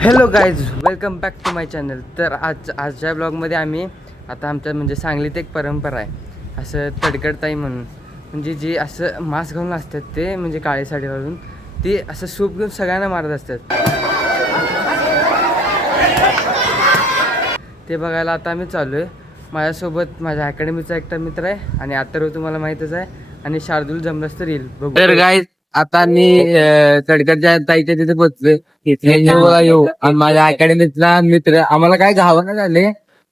Hello guys, welcome back to my channel. तर आजच्या ब्लॉगमध्ये आम्ही आता आमच्या म्हणजे सांगलीत एक परंपरा आहे असं तडकडताई म्हणून, म्हणजे जे असं मास्क घालून असतात ते म्हणजे काळी साडी घालून ते असं सूप घेऊन सगळ्यांना मारत असतात. ते बघायला आता आम्ही चालू आहे. माझ्यासोबत माझ्या अकॅडमीचा एकटा मित्र आहे आणि अथर्व तुम्हाला माहीतच आहे आणि शार्दूल जमलंच तर येईल बघू. तर गाईज आता मी तडकडच्या ताईच्या तिथे पोहोचलोय. येऊ आणि माझ्या अकॅडमीतला मित्र आम्हाला काय गावाला झाले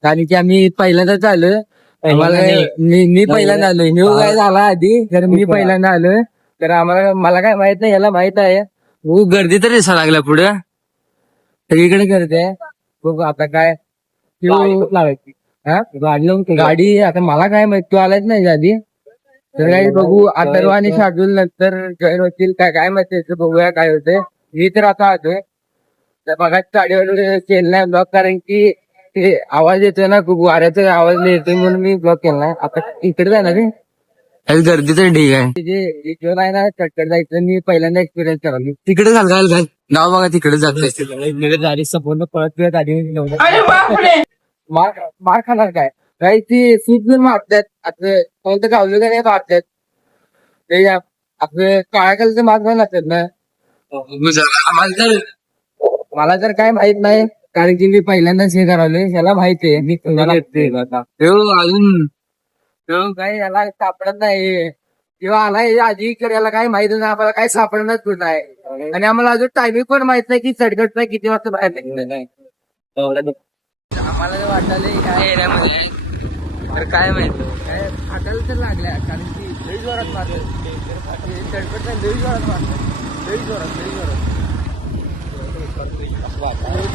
कारण की आम्ही पहिल्यांदाच आलोय. आम्हाला मी पहिल्यांदा आलोय. न्यू काय झाला आधी तर मी पहिल्यांदा आलोय. तर मला काय माहित नाही, याला माहित आहे. गर्दी तर दिसा लागल्या पुढे सगळीकडे गर्दी आहे. बघू आता काय गाडी आता मला काय माहित, तू आलाच नाही आधी. तर काही बघू अथर्व आणि शार्दूल नंतर जॉईन होतील काय माहिती, बघूया काय होतंय. मी तर आता आलोय तर बघा गाडीवर केलं ब्लॉक कारण की ते आवाज येतोय ना, खूप वाऱ्याचा आवाज येतोय म्हणून मी ब्लॉक केलाय. आता इकडे जाणार रे, गर्दी तर ठीक आहे. जे आहे ना चटकट जायचं, मी पहिल्यांदा एक्सपिरियन्स करालो. तिकडे घाल नाव बघा, तिकडे जात गाडी संपूर्ण पळत गाडी मार खाणार काय काही ती सीट जर मारतात आपलं कोणतं गावलं का नाही मारतात ते आपले काळ्या कलरचे मार्क लागतात ना. मला तर काय माहित नाही कारण की मी पहिल्यांदाच हे करावलोय. याला माहिती आहे मी अजून काही याला सापडत नाही किंवा आलाय आधी इकडे, याला काय माहित नाही. आम्हाला काय सापडणार कुठं आहे आणि आम्हाला अजून टायमिंग पण माहित नाही की चढगट नाही किती वाजता बाहेर निघणार. आम्हाला वाटायला काय एरियामध्ये तर काय माहित काय फाटायला तर लागल्या कारण की लई जोरात मारतो. चढपट लई जोरात मारतो, लई जोरात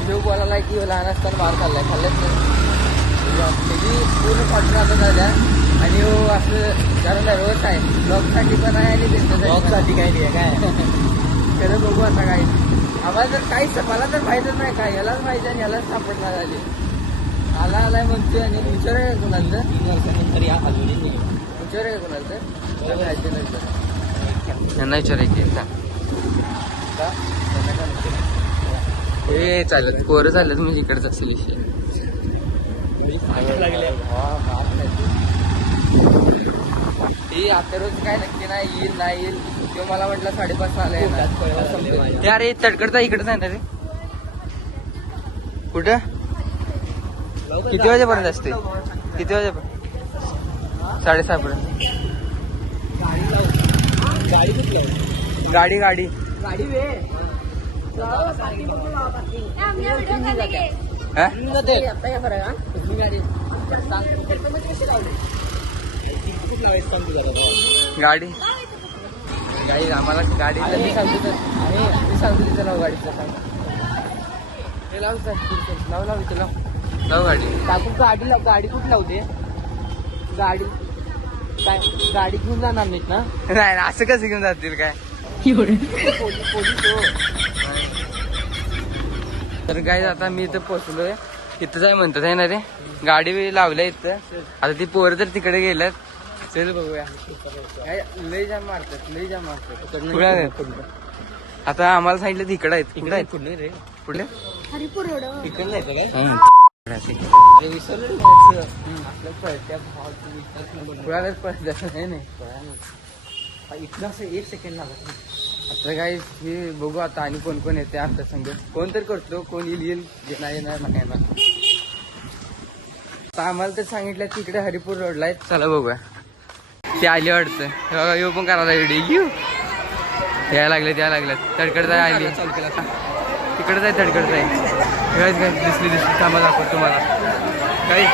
देव बोलायला की लहान असताना मार खाल्ल्याच नाही. पूर्ण फाटून आता झाल्या आणि असं जरा नर्वस आहे. ब्लॉकसाठी पण आहे आणि ब्लॉकसाठी काय नाही काय खरं. बघू आता काय आम्हाला तर काहीच मला तर माहितच नाही काय, यालाच माहिती आणि यालाच सापडणार आले. आलाय म्हणतोय आणि विचार आहे कोणाला 3 वर्षानंतर या अजूनही विचार आहे कोणाला तर माहिती नंतर यांना विचारायची हे चालत पोरं चालत म्हणजे इकडच असेल विषय. आता रोज काय नक्की नाही येईल किंवा मला म्हटलं 5:30 आलाय. अरे तडकडता इकडच आहे ना रे. कुठं किती वाजेपर्यंत असते? किती वाजेपर्यंत? 6:30 पर्यंत. गाडी गाडी आम्हाला गाडी मी सांगतो तिथं लाव गाडीचं काय ते लाव गाडी टाकून गाडी कुठं लावते गाडी काय गाडी घेऊन जाणार नाहीत ना? नाही असं कसं घेऊन जातील काय पोलीस हो. तर काय आता मी इथं पोहोचलोय. इथं जाय म्हणतात आहे ना रे, गाडी लावल्या इथं. आता ती पोरं तर तिकडे गेल्यात. चल बघूया. लय जाम मारतात. आता आम्हाला सांगितलं तिकडे आहेत. कुठे आहेत कुठले तिकडे जायचं काय इथलं असं 1 सेकंड लागत. आता काय हे बघू आता आणि कोण कोण येते आमच्या संघ. कोण तर करतो, कोण येईल नाही म्हणायला. आता आम्हाला तर सांगितलं तिकडे हरिपूर रोडला आहे. चला बघूया. ते आली वाटतं बघा. येऊ पण करायला व्हिडिओ यायला लागल्यात. तडकडता आली तिकडे जाय तडकडता आहे. दिसली थांबा दाखवतो तुम्हाला काही.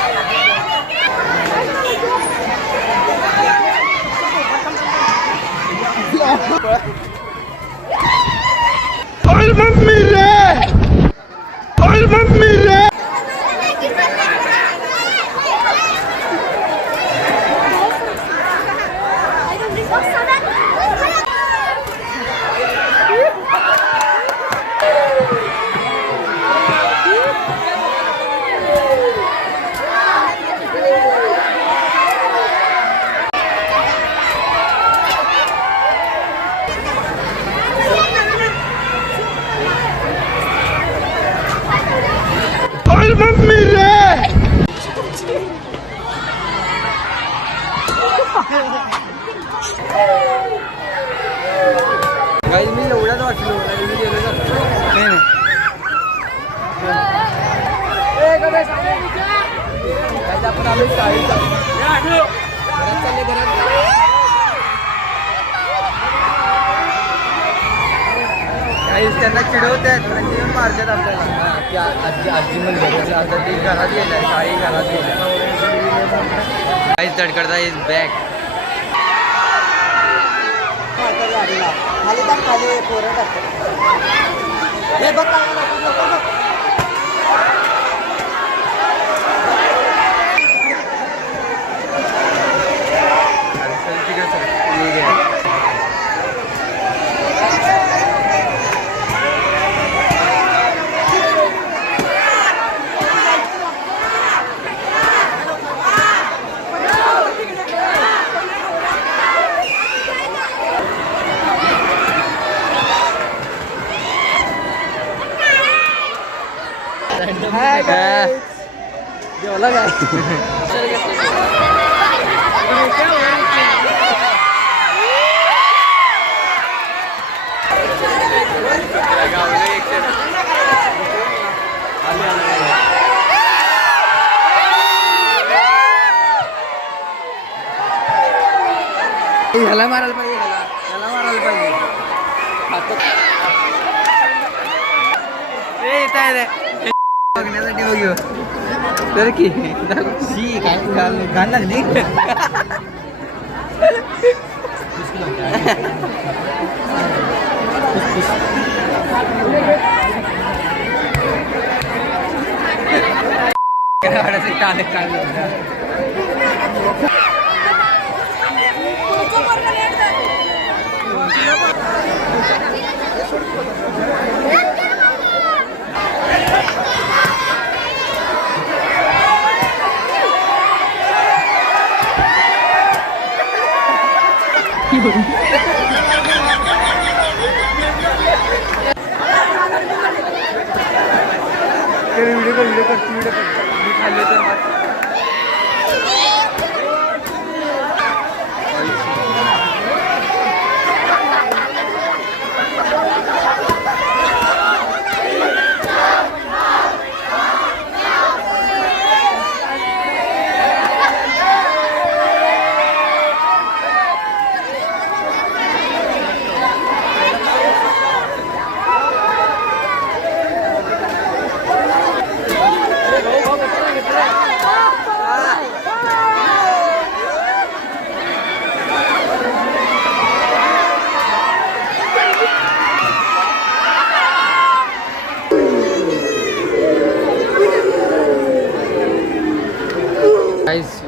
काही मी एवढ्याच वाटलो मी गेलो आपण आम्ही काही त्यांना चिडवतात आणि ते मारतात आपल्याला आजी आजी म्हणजे आता ती घरात गेल्या काही घरात गेल्या काही तडकडता इज बॅक खाली तर खाली पोरं हे बघ जेवला काय ह्याला मारायला पाहिजे ह्याला मारायला पाहिजे बघण्यासाठी बघू तर की काय घाण लागली काले काढलं व्हिडिओ कर मी खाल्ले तर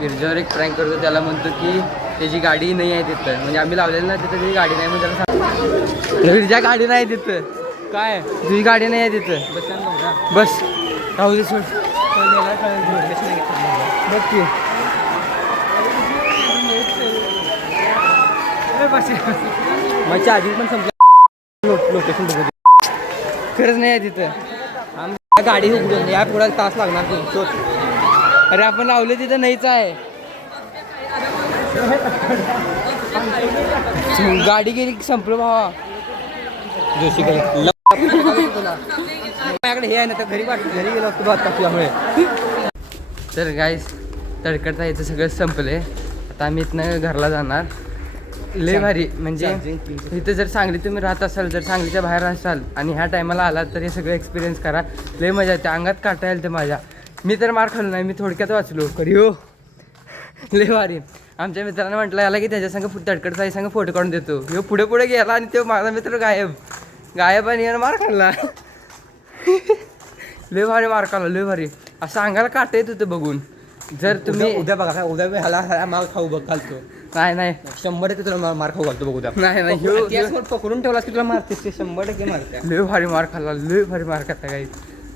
विरजावर एक प्रँक करतो त्याला म्हणतो की त्याची गाडी नाही आहे तिथं म्हणजे आम्ही लावलेलं ना तिथं त्याची गाडी नाही म्हणून त्याला सांगतो विरजा गाडी नाही तिथं काय तुझी गाडी नाही आहे तिथं बस राहू दे सोड बघ की माझ्या आधी पण संपलं लोकेशन बघू खरंच नाही आहे तिथं आम्ही गाडी उघडून या पुढे तास लागणार शोध अरे आपण लावले तिथं नाहीच आहे गाडी गेली संपलं भावा जोशी माझ्याकडे हे आहे ना तर घरी घरी गेलो असतो भात टाकल्यामुळे तर गाईस तडकडता याचं सगळं संपले आता आम्ही इथनं घरला जाणार लय भारी म्हणजे इथं जर सांगली तुम्ही राहत असाल जर सांगलीच्या बाहेर असाल आणि ह्या टायमाला आलात तर हे सगळं एक्सपिरियन्स करा लय मजा येते अंगात काटा येईल ते माझ्या मी तर मार खाल्लो नाही मी थोडक्यात वाचलो कधी हो लय भारी आमच्या मित्राने म्हटलं याला की त्याच्या संग तडकडचा संग फोटो काढून देतो ह्यो पुढे पुढे गेला आणि तो माझा मित्र गायब आणि यानं मार खाल्ला लय भारी मार खाल्ला लय भारी असं अंगाला काटा येत होतं बघून जर तुम्ही उद्या बघा उद्या मी ह्याला मार खाऊ बघ घालतो नाही 100% तुला मार खाऊ घालतो बघ उद्या नाही पकडून ठेवलास की तुला मारतेस ते 100% मारते लय भारी मार खाल्ला लय भारी मार खाल्ला काही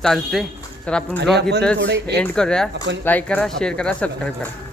चालते तर आपण ब्लॉग इथंच एंड करूया लाईक करा शेअर करा सबस्क्राईब करा